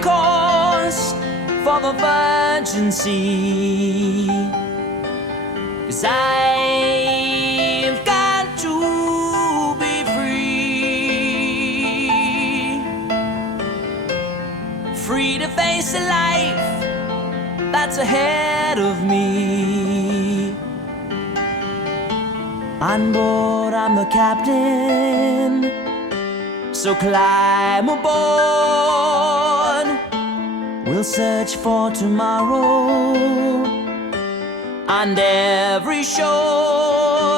course for the virgin sea. 'Cause I've got to be free. Free to face a life that's ahead of me. On board, I'm the captain, so climb aboard. We'll search for tomorrow on every shore.